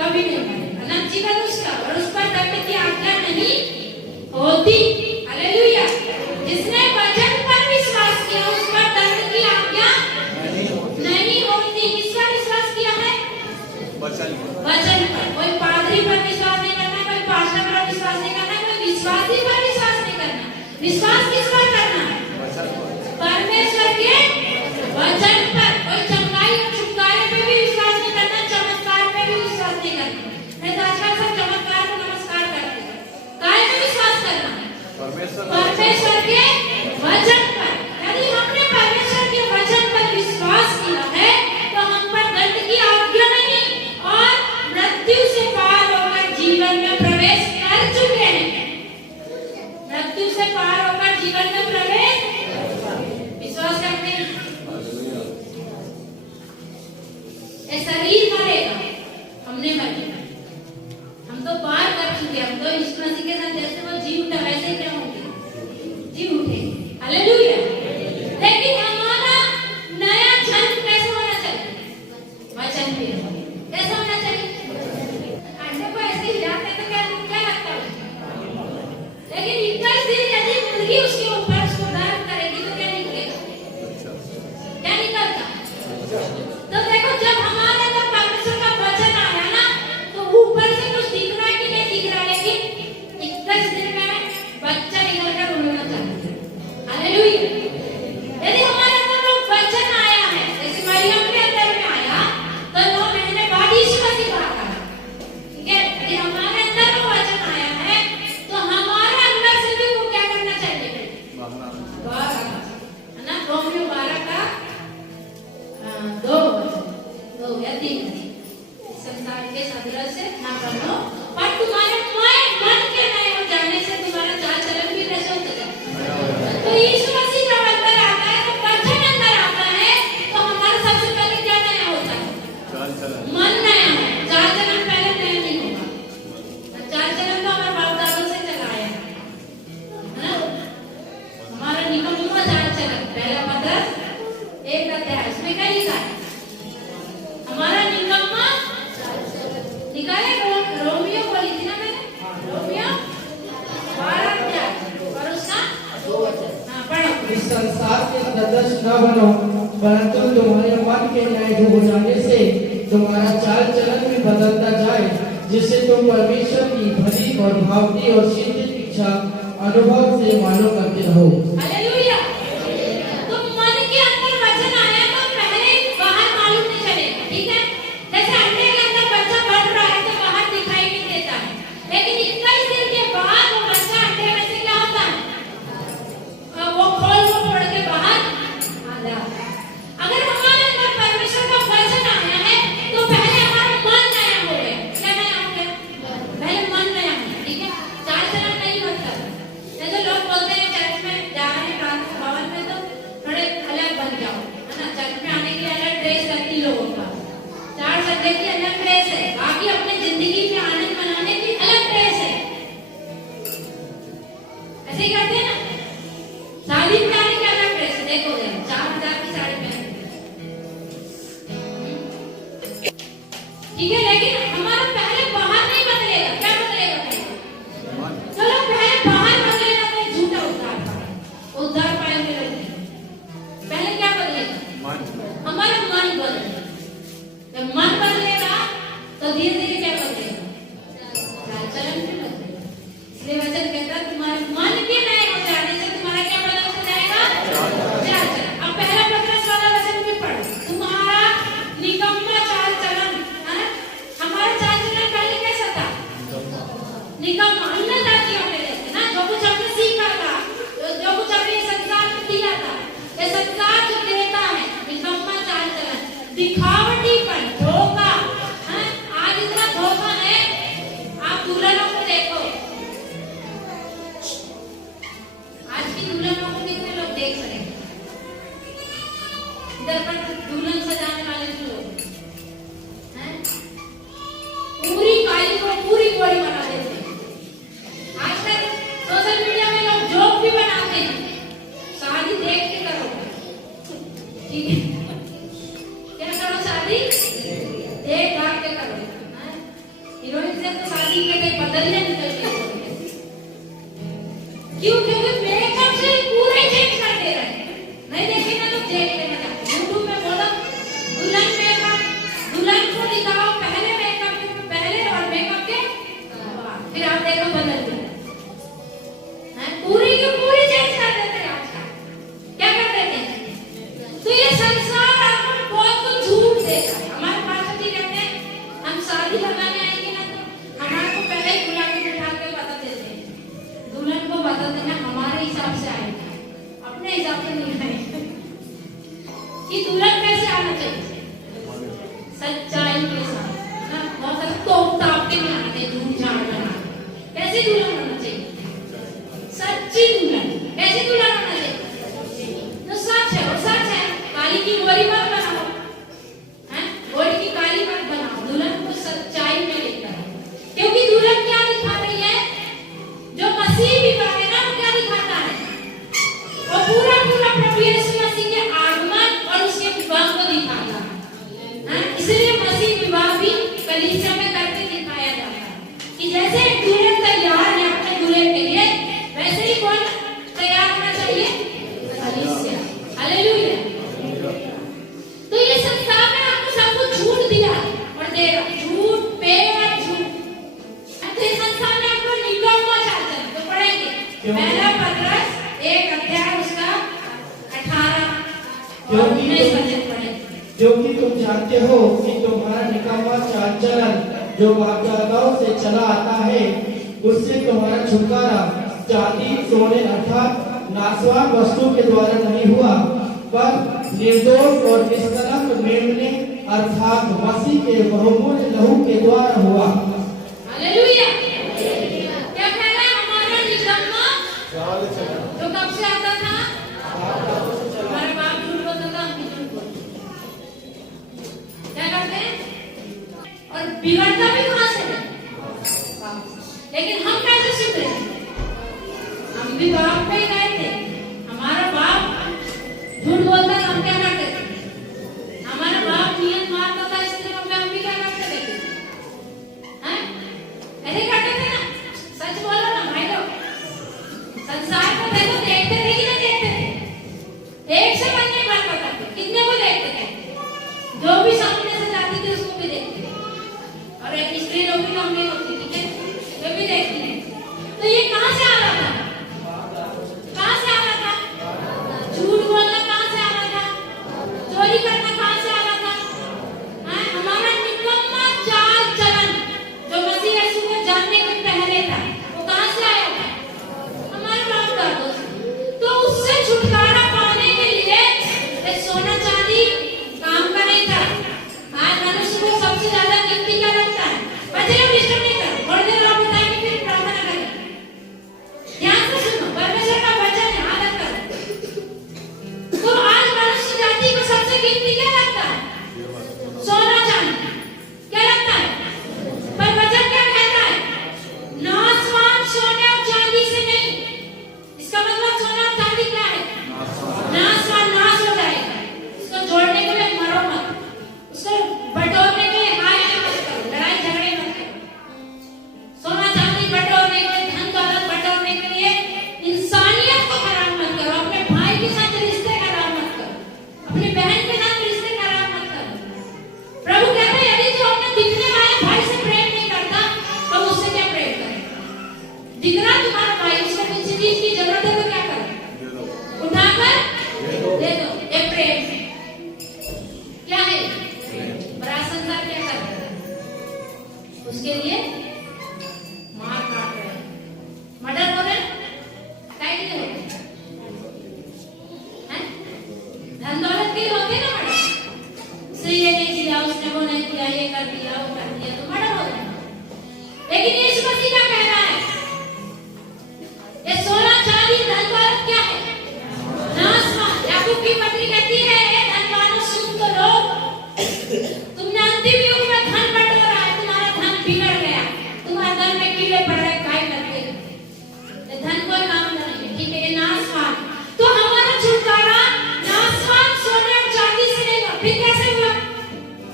कभी नहीं मरेगा, अनंत जीवन उसका, और उस पर दंड की आज्ञा नहीं होती। हालेलुया। जिसने वचन पर विश्वास किया उस पर दंड की आज्ञा नहीं होती। किस पर विश्वास किया है? वचन पर। कोई पादरी पर विश्वास नहीं करना, कोई पास्टर पर विश्वास नहीं करना, कोई विश्वासी पर विश्वास नहीं करना। विश्वास किस पर करना है? परमेश्वर के वचन पर। कोई चमकाई और छुटकारे पे भी विश्वास नहीं करना, चमत्कार पे भी विश्वास नहीं करना। नहीं तो आजकल सब चमत्कार को नमस्कार करते हैं। काय में विश्वास करना है? परमेश्वर के वचन पर। यदि हमने परमेश्वर के वचन पर विश्वास किया है तो हम पर दंड की आज्ञा नहीं और मृत्यु से पार होकर जीवन में प्रवेश कर चुके हैं। मृत्यु से पार होकर जीवन में प्रवेश विश्वास करते हैं। ये शरीर मरेगा, हमने मरेगा, हम तो पार कर चुके। हम तो यीशु मसीह के साथ जैसे वो जी उठा वैसे क्या होंगे? जी उठे। हालेलुया। लेकिन हमारा नया जन्म कैसे होना चाहिए? वचन पे। कैसे होना चाहिए? अंडे को ऐसे हिलाते तो क्या लगता है? लेकिन 21 दिन यदि मुर्गी उसके ऊपर उसको दर्द करेगी तो क्या निकलेगा? क्या निकलता? तो देखो, जब हमारे अंदर परमेश्वर का वचन आया ना तो ऊपर से कुछ दिख रहा है कि नहीं दिख रहा, लेकिन 21 दिन में बच्चा निकल कर रोना चालू। हालेलुया। यदि हमारे अंदर वो वचन आया है, जैसे मरियम के अंदर में आया तो 9 महीने बाद यीशु मसीह बाहर आया। ठीक है? यदि हमारे अंदर वो वचन आया है तो हमारे अंदर से भी वो क्या करना चाहिए? बाहर आना चाहिए। है ना? रोमियो 12 का 2 या 3। संसार के साधुरस से ना बनो, पर तुम्हारे मन के नए हो जाने से तुम्हारा चाल चलन भी कैसे होता है? तो यीशु मसीह जब अंदर आता है तो वचन अंदर आता है तो हमारा सबसे पहले क्या नया होता है? चाल चलन। मन नया है, चाल चलन पहले नया नहीं होगा। चाल चलन तो हमारे बाप दादों से चला आया है ना? हमारा निकम्मा चाल चलन। पहला पत्र 1 अध्याय उसमें क्या लिखा है? हमारा निकम्मा निकाले। रोमियो को लिखी ना मैंने, रोमियो 12 अध्याय और उसका 2 वचन। हाँ, पढ़ो। इस संसार के सदस्य न बनो, परंतु तुम्हारे मन के न्याय हो जाने से तुम्हारा चाल चलन भी बदलता जाए, जिससे तुम परमेश्वर की भली और भावनी और सिद्ध इच्छा अनुभव से मालूम करते रहो। हालेलुया। तो मन के अंदर वचन आया तो पहले बाहर मालूम नहीं चलेगा। ठीक है? जैसे अंडे के अंदर बच्चा बढ़ रहा है तो बाहर दिखाई नहीं देता है, लेकिन 21 दिन के बाद वो बच्चा अंडे में से क्या होता है? वो खोल को तोड़ के बाहर आ जाता है। अगर हमारे अंदर परमेश्वर का वचन आया है तो पहले हमारा मन नया हो गया। क्या नया हो गया? पहले मन नया हो गया। ठीक है? चाल चलन नहीं मतलब। जैसे लोग बोलते हैं चर्च में जा रहे हैं प्रार्थना भवन में तो थोड़े अलग बन जाओ, है ना? चर्च में आने के लिए अलग ड्रेस रहती लोगों का, 4 संडे की अलग ड्रेस है, बाकी अपने जिंदगी में आनंद मनाने की अलग ड्रेस है। ऐसे ही करते हैं ना? शादी में आने की अलग ड्रेस है। देखो 4000 की साड़ी पहन। ठीक है? लेकिन हमारा पहले बाहर नहीं बदलेगा। क्या बदलेगा? चलो पहले बाहर बदलेगा तो झूठा उद्धार पाएंगे लोग। पहले क्या बदलेगा? हमारा मन बदलेगा। जब मन बदलेगा तो धीरे धीरे क्या बदलेगा? चाल चलन भी बदलेगा। इसलिए वचन कहता है तुम्हारे मन के नए हो जाने से तुम्हारा क्या बदलता जाएगा? चाल चलन। अब पहला पत्रस वाला वचन भी पढ़ो। तुम्हारा निकम्मा चाल चलन, है? हमारा चाल चलन पहले कैसा था? निकम्मा। अन्य जातियों के जैसे ना, जो कुछ हमने सीखा था, जो कुछ हमने संसार में किया था, ये संसार जो देता है निकम्मा चाल चलन, दिखावटीपन, धोखा। आज इतना धोखा है, आप दुल्हनों को देखो। आज की दुल्हनों को कितने लोग देख रहे हैं? इधर पर दुल्हन सजाने वाले लोग हैं, पूरी काली को पूरी गोरी बना देते हैं। आजकल सोशल मीडिया में लोग जोक भी बनाते हैं, शादी देख के करो। ठीक है? क्या करो? शादी देख भाग के करो। सीखे थे बदलने निकल गए। क्यों? क्योंकि मेकअप से पूरे चेंज कर दे रहे हैं। नहीं देखे ना तो देख लेना, यूट्यूब में बोलो दुल्हन मेकअप, दुल्हन को दिखाओ पहले मेकअप के पहले और मेकअप के बाद, फिर आप देखो बदल गए। पूरी की पूरी चेंज कर देते हैं आजकल। क्या कर देते हैं? तो ये संसार आपको बहुत कुछ झूठ देता है। हमारे पास जी कहते हैं हम शादी लगाने आएंगे ना तो हमारे को पहले ही बुला के बिठा के बता देते हैं, दुल्हन को बता देना हमारे हिसाब से आएगा, अपने हिसाब से नहीं आएगा। कि दुल्हन कैसे आना चाहिए? सच्चाई के साथ ना, बहुत सारे तोप ताप के नहीं आते, झूठ झाड़ बना। कैसे दुल्हन होना चाहिए? सच्ची दुल्हन। कैसी दुल्हन होना चाहिए? जो सच है, वो सच है। काली की गोरी मत बनाओ, हैं? गोरी की काली मत बनाओ। दुल्हन को सच्चाई में लेकर, क्योंकि दुल्हन क्या दिखा रही है? जो मसीह भी है ना, वो क्या दिखाता है? वो पूरा पूरा प्रभु यीशु मसीह के आगमन और उसके विवाह को दिखाता है। इसलिए मसीह विवाह भी कलीसिया में करके दिखाया जाता है कि जैसे दुल्हन तैयार है अपने दूल्हे के लिए, वैसे ही कौन तैयार होना चाहिए? कलीसिया। हालेलुया। तो ये संसार ने आपको सब कुछ झूठ दिया और दे रहा, झूठ पे और झूठ। तो ये संसार ने आपको निकम्मा चाहता है। तो पढ़ेंगे पहला पत्रस 1 अध्याय उसका 18 और 19 वचन पढ़ेंगे। क्योंकि तुम जानते हो कि तुम्हारा निकम्मा चाल चलन जो बाप-दादाओं से चला आता है, उससे तुम्हारा छुटकारा चांदी सोने अर्थात नाशवान वस्तु के द्वारा नहीं हुआ, पर निर्दोष और निष्कलंक मेमने अर्थात मसीह के बहुमूल्य लहू के द्वारा हुआ। हालेलुया। क्या कह रहा है? हमारा निकम्मा जो कब से आता था? हमारे बाप झूठ बोलता था, हम भी झूठ बोलते। क्या करते हैं? और बिगड़ता भी कहां से है? लेकिन हम कैसे सुधरे? हम भी बाप पे गए थे। हमारा बाप झूठ बोलता था, हम क्या करते थे? हमारा बाप नियत मारता था स्त्रियों पे, हम भी क्या करते थे? हैं? ऐसे करते थे ना? सच बोलो ना भाई लोग। संसार को देखो, देखते थे कि नहीं देखते थे? एक से मन नहीं बात करते, कितने को देखते थे? जो भी सामने से जाती थी उसको भी देखते थे। और एक स्त्री लोग भी कम नहीं होती, ठीक है? वो भी देखती है। तो ये कहां से आ रहा था? कहां से आ रहा था? झूठ बोलना कहां से आ रहा था? चोरी करना कहां से आ रहा था? हमारा निकम्मा चाल चलन जो मसीह यीशु को जानने के पहले था, वो कहां से आया था? हमारे बाप दादों से। तो उससे छुटकारा पाने के लिए सोना चांदी काम का नहीं था। आज मनुष्य को सबसे ज्यादा कीमती क्या लगता है? बच्चे लोग डिस्टर्ब नहीं कर, थोड़ी देर और बताएंगे, फिर प्रार्थना करें। ध्यान से सुनो, परमेश्वर का वचन है, आदत करो। तो आज मनुष्य जाति को सबसे कीमती क्या लगता है? सोना चांदी। क्या लगता है? पर वचन क्या कहता है? नाशवान सोने और चांदी से नहीं। इसका मतलब सोना और चांदी क्या है? नाशवान, नाश हो जाएगा। इसको जोड़ने के लिए मरो मत, उसको बटोरने के लिए हाय मत करो, लड़ाई झगड़े मत करो। सोना चांदी बटोरने के लिए, धन दौलत बटोरने के लिए इंसानियत को खराब मत करो। अपने भाई के साथ रिश्ते खराब मत करो, अपनी बहन के साथ रिश्ते खराब मत करो। प्रभु कहते हैं यदि तू अपने दिखने वाले भाई से प्रेम नहीं करता तो उससे क्या प्रेम करेगा? दिखना तुम्हारा भाई, उसको किसी चीज की जरूरत है तो क्या करो? उठाकर दे दो। ये प्रेम है। क्या है? बड़ा संसार क्या कर रहा है? उसके लिए मार काट रहे हैं, मर्डर हो रहे हैं। क्या के लिए होते हैं? धन दौलत के लिए होते हैं ना मर्डर। उसने ये नहीं किया, उसने वो नहीं किया, ये कर दिया, वो कर दिया, तो मर्डर हो रहा है। लेकिन यीशु मसीह क्या कह रहा है? ये सोना चांदी धन दौलत क्या है? नाशवान। याकूब की पत्री कहती है, धनवानों सुन तो लो, तुमने अंतिम युग में धन बटोरा है, तुम्हारा धन बिगड़ गया, तुम्हारे धन में कीड़े पड़ रहे, काय करते? धन कोई काम का नहीं है, ठीक है? ये नाशवान। तो हमारा छुटकारा नाशवान सोने और चांदी से नहीं हुआ। फिर कैसे हुआ?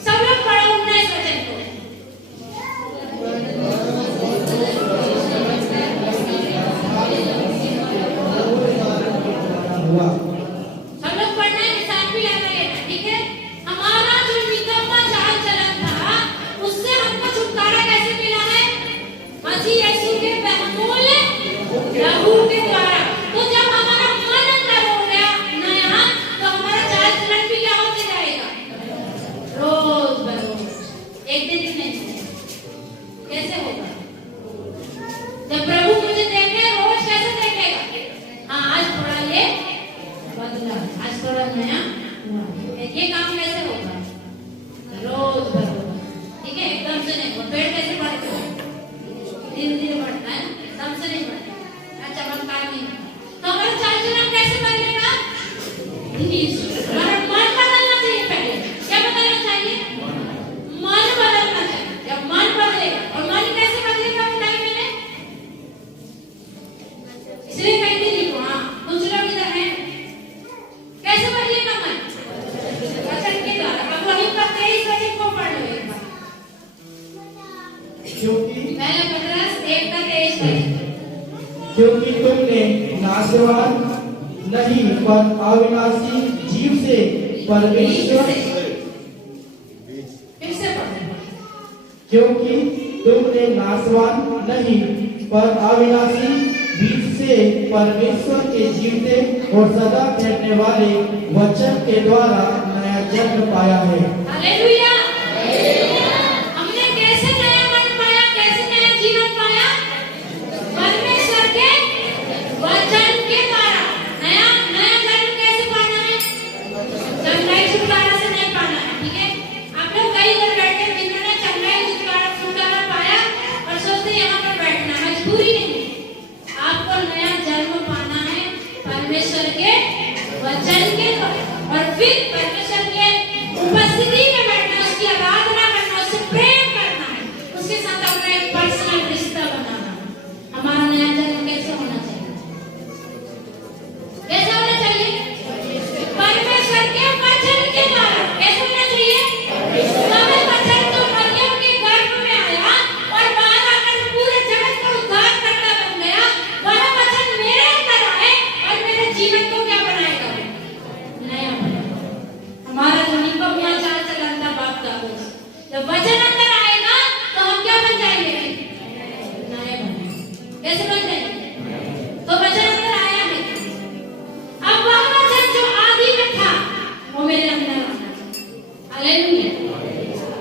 सब लोग पढ़ो 19 वचन को। कैसे होगा? जब प्रभु मुझे देखे रोज कैसे देखेगा? हाँ, आज थोड़ा ये बदला, आज थोड़ा नया हुआ। ये काम कैसे होगा? रोज भर होगा, ठीक है? एकदम से नहीं होगा। पेड़ कैसे बढ़ता है? धीरे धीरे बढ़ता है, एकदम से नहीं बढ़ता। चमत्कार नहीं होता। तो हमारा चाल चलन कैसे बदलेगा? हमारा मन बदलना चाहिए। पहले क्या बदलना चाहिए? मन बदलना चाहिए। जब मन बदलेगा, और मन कैसे बदलेगा बताइए मैंने? इसलिए कहती लिखो, हाँ दूसरा किधर है? कैसे बदलेगा मन? वचन के द्वारा। अब वहीं पर 23 वचन को पढ़ लो एक बार। पहले 1:23 वचन। क्योंकि तुमने नाशवान नहीं पर अविनाशी जीव से परमेश्वर फिर से पढ़ो। क्योंकि तुमने नाशवान नहीं पर अविनाशी बीज से परमेश्वर के जीवते और सदा ठहरने वाले वचन के द्वारा नया जन्म पाया है। हालेलुया। हमने कैसे नया मन पाया? कैसे नया जीवन पाया? परमेश्वर के वचन के द्वारा। नया जन्म कैसे पाना है? चंगाई छुटकारा से नहीं पाना है, ठीक है? आप लोग कई लोग बैठे जिन्होंने चंगाई छुटकारा पाया और सोचते यहाँ पर बैठना, मजबूरी नहीं। आपको नया जन्म पाना है परमेश्वर के वचन के द्वारा, और फिर परमेश्वर के उपस्थिति में बैठना, उसकी आराधना करना, उससे प्रेम करना है, उसके साथ अपना एक पर्सनल रिश्ता बनाना है। हमारा नया जन्म कैसे होना चाहिए? कैसे होना चाहिए? परमेश्वर के वचन के द्वारा। कैसे होना चाहिए? हमें वचन तो मरियम के गर्भ में आया और बाहर आकर पूरे जगत का उद्धार करता बन गया। वह वचन मेरे अंदर आए और मेरे जीवन को क्या बनाएगा? नया बनाएगा। हमारा जो निकम्मा चाल चलन था बाप का, जब वचन अंदर आएगा तो हम क्या बन जाएंगे? नए बनेंगे। कैसे बन जाएंगे? तो वचन अंदर आया है। अब वह वचन जो आदि में था वो मेरे अंदर आना चाहिए। हालेलुया।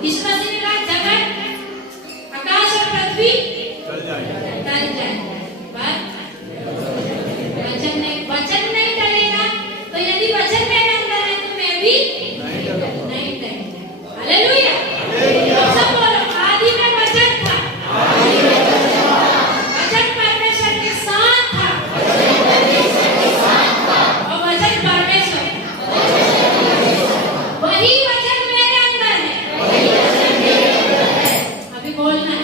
यीशु मसीह ने कहा जगत, आकाश और पृथ्वी टल जाएंगे पर वचन नहीं टलेगा। तो यदि वचन मेरे अंदर है तो मैं भी नहीं टलेगा। हालेलुया। सब बोलो, आदि में वचन था, वचन परमेश्वर के साथ था, और वचन परमेश्वर, वही वचन मेरे अंदर है। अभी बोलना है,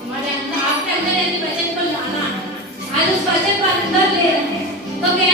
हमारे अंदर, आपके अंदर यदि वचन को लाना, आज उस वचन को अंदर ले रहे हैं तो क्या